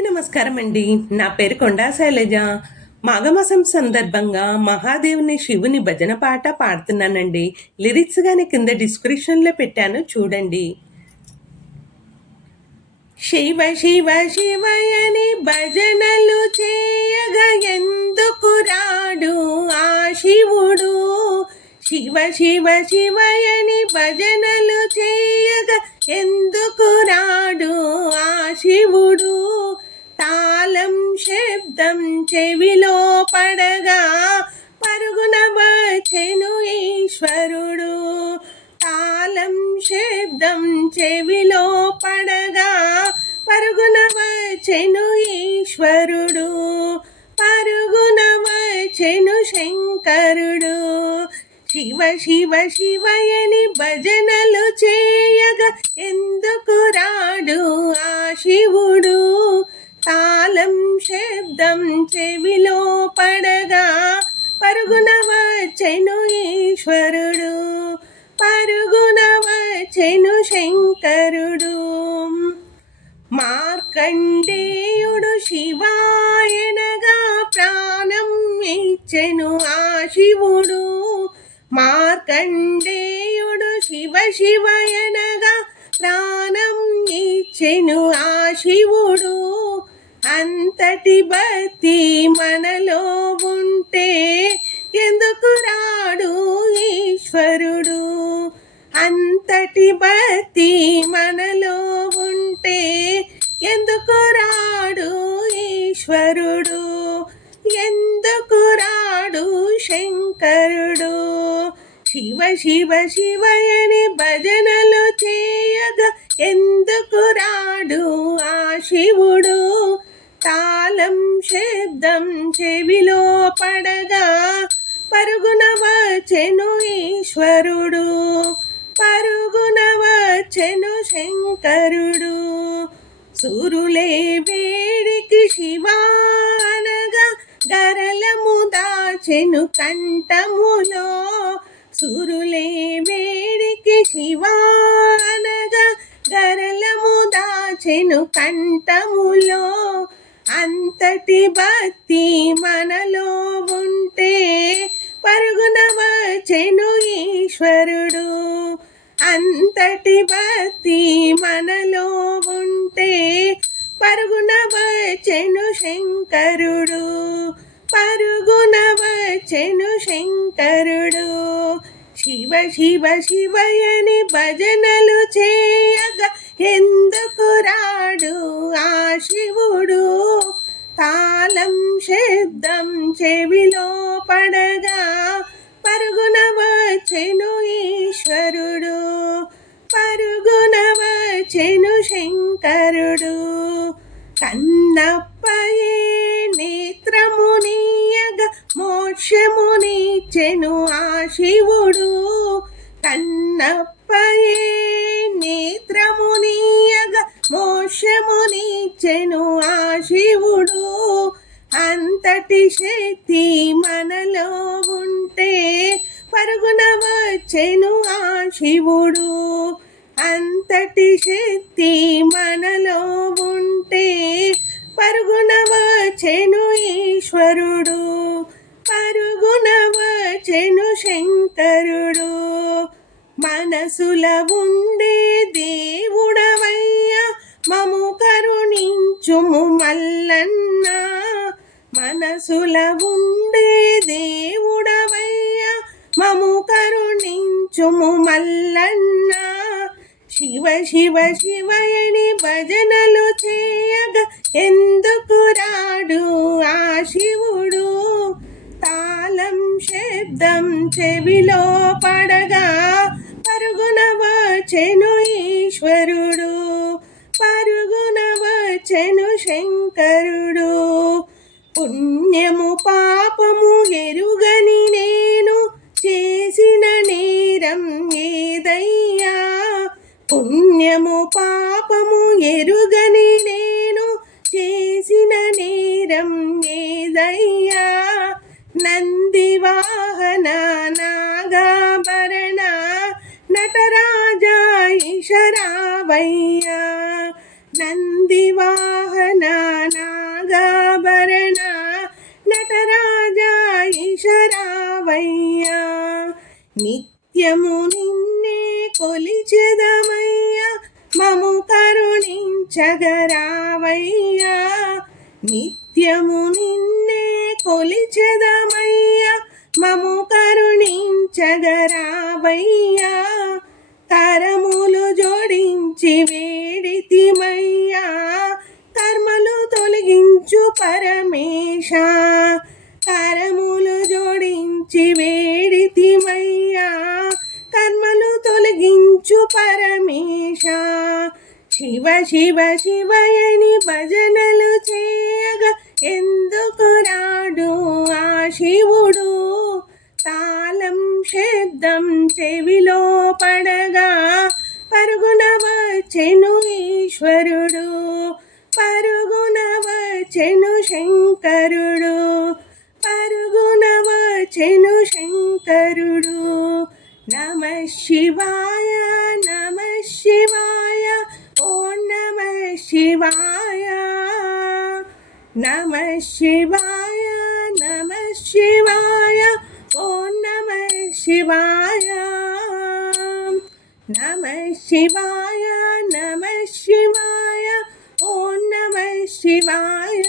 నమస్కారం అండి. నా పేరు కొండా శైలజ. మాఘమాసం సందర్భంగా మహాదేవుని శివుని భజన పాట పాడుతున్నానండి. లిరిక్స్ గాని కింద డిస్క్రిప్షన్లో పెట్టాను చూడండి. శివ శివ శివయని భజనలు చేయగా ఎందుకు రాడు ఆ శివుడు? శివ శివ శివయని భజనలు చేయగా ఎందుకు రాడు ఆ శివుడు? తాళం శబ్దం చెవిలో పడగా పరుగున వచ్చెను ఈశ్వరుడు. తాళం శబ్దం చెవిలో పడగా పరుగున వచ్చెను ఈశ్వరుడు. పరుగున వచ్చెను శంకరుడు. శివ శివ శివయని భజనలు చేయగా ఎందుకు రాడు ఆ శివుడు? తాళం శబ్దం చెవిలో పడగా పరుగున వచ్చెను ఈశ్వరుడు. పరుగున వచ్చెను శంకరుడు. మార్కండేయుడు శివాయనగా ప్రాణం ఇచ్చెను ఆ శివుడు. మార్కండేయుడు శివ శివయనగా ప్రాణం ఇచ్చెను ఆ శివుడు. అంతటి భక్తి మనలో ఉంటే ఎందుకు రాడు ఈశ్వరుడు? అంతటి భక్తి మనలో ఉంటే ఎందుకు రాడు ఈశ్వరుడు? ఎందుకు రాడు శంకరుడు? శివ శివ శివయని భజనలు చేయగా ఎందుకు రాడు ఆ శివుడు? తాళం శబ్దం చెవిలో పడగా పరుగున వచ్చెను ఈశ్వరుడు. పరుగున వచ్చెను శంకరుడు. సురులే వేడికి శివానగా గరలము దాచెను కంఠములో. సురులే వేడికి శివానగా గరలము దాచెను కంఠములో. అంతటి భక్తి మనలో ఉంటే పరుగున వచ్చెను ఈశ్వరుడు. అంతటి భక్తి మనలో ఉంటే పరుగున వచ్చెను శంకరుడు. పరుగున వచ్చెను శంకరుడు. శివ శివ శివయని భజనలు చేయగా ఎందుకు రాడు ఆ శివుడు? తాళం శబ్దం చెవిలో పడగా పరుగున వచ్చెను ఈశ్వరుడు. పరుగున వచ్చెను శంకరుడు. కన్నప్పయే నేత్రమునియగా మోక్షమునిచ్చెను ఆ శివుడు. కన్నప్పయే నేత్రమునియగా మోక్షమునిచ్చెను ఆ శివుడు. అంతటి శక్తి మనలో ఉంటే పరుగున వచ్చెను ఆ శివుడు. అంతటి శక్తి మనలో ఉంటే పరుగున వచ్చెను ఈశ్వరుడు. పరుగున వచ్చెను శంకరుడు. మనసుల ఉండే దేవుడవయ్యా మము కరుణించుము మల్లన్న. మనసుల ఉండే దేవుడవయ్యా మము కరుణించుము మల్లన్న. శివ శివ శివయని భజనలు చేయగా ఎందుకు రాడు ఆ శివుడు? తాళం శబ్దం చెవిలో పడగా పరుగున వచ్చెను ఈశ్వరుడు. పరుగున వచ్చెను శంకరుడు. పుణ్యము పాపము ఎరుగని నేను చేసిన నేరం ఏదయ్యా? పుణ్యము పాపము ఎరుగని నేను చేసిన నేరం ఏదయ్యా? నంది వాహన నాగాభరణ నటరాజా ఈశరావయ్యా. నంది వాహన నిత్యము నిన్నే కొలిచెదమయ్యా, మము కరుణించగరావయ్యా. నిత్యము నిన్నే కొలిచెదమయ్యా, మము కరుణించగరావయ్యా. కరములు జోడించి వేడితిమయ్యా, కర్మలు తొలగించు పరమేశ. కరములు జోడించి వేడితిమయ్యా, కర్మలు తొలగించు పరమేశ. శివ శివ శివయని భజనలు చేయగా ఎందుకు రాడు ఆ శివుడు? తాళం శబ్దం చెవిలో పడగా పరుగున వచ్చెను ఈశ్వరుడు, పరుగున వచ్చెను శంకరుడు, పరుగున వచ్చెను శంకరుడు. నమ శివాయ నమ శివాయ ఓం నమ శివాయ. నమ శివాయ నమ శివాయ ఓం నమ శివాయ. నమ శివాయ నమ శివాయ ఓం నమ శివాయ.